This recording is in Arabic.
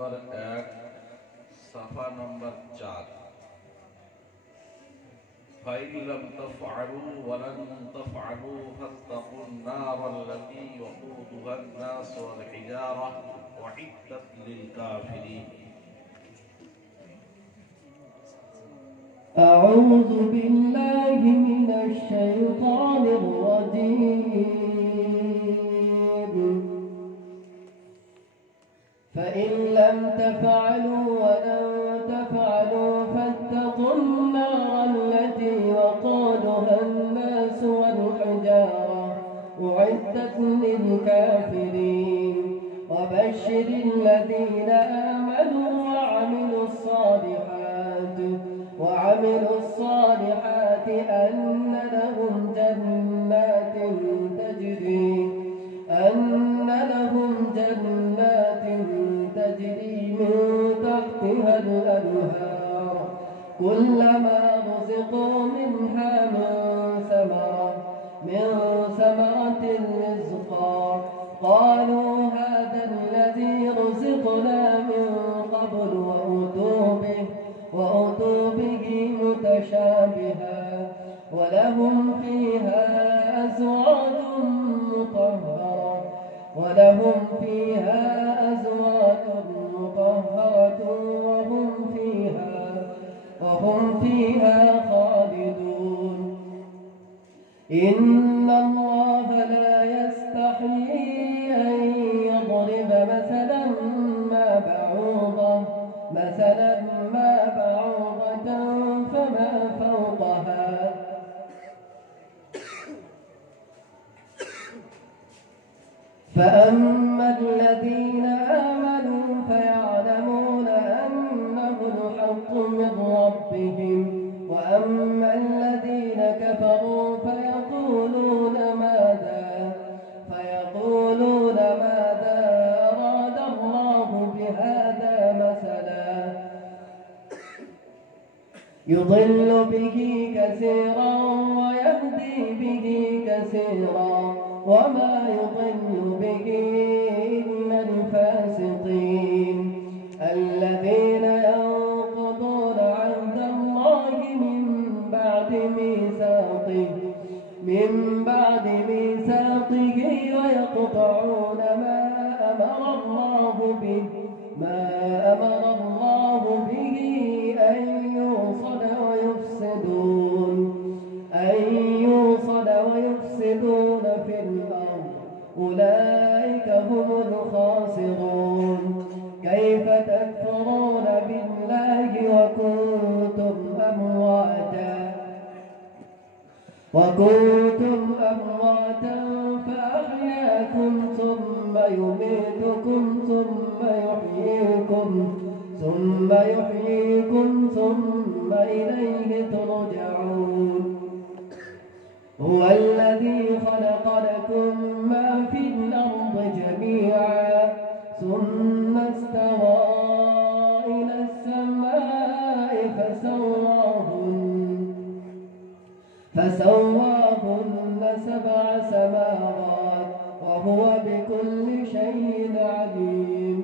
नंबर 1 सफ़ा नंबर 4 फ़इन लम तफ़अलू वलन तफ़अलू फत्तक़ुन्नार अल्लती वक़ूदुहा अन्नास वल हिजारा उइद्दत लिलकाफ़िरीन। أعوذ بالله من الشيطان الرجيم فإن لم تفعلوا ولن تفعلوا فاتقوا النار التي وقودها الناس والحجارة أعدت للكافرين وبشر الذين آمنوا وعملوا الصالحات أن لهم جنات تجري من تحتها الأنهار كلما رزقوا منها من ثمرة رزقا قالوا هذا الذي رزقنا من قبل وأتوا به متشابها ولهم فيها أزواج مطهرة وهم فيها خالدون. إن الله لا يستحيي أن يضرب مثلا ما بعوضة فما فوقها فأما الذين آمنوا فيعلمون أنه الحق من ربهم وأما الذين كفروا فيقولون ماذا أراد الله بهذا مثلا يضل به كثيرا ويهدي به كثيرا وما يضل به إلا الفاسقين الذين ينقضون عهد الله من بعد ميثاقه ويقطعون ما أمر الله به أن يوصل ويفسدون في الأرض أولئك هم الخاسرون. كيف تكفرون بالله وكنتم أمواتا فأحياكم ثم يميتكم ثم يحييكم ثم إليه ترجعون. هو الذي خلق لكم ما في الأرض جميعا ثم استوى إلى السماء فسواهن 7 سماوات وهو بكل شيء عليم.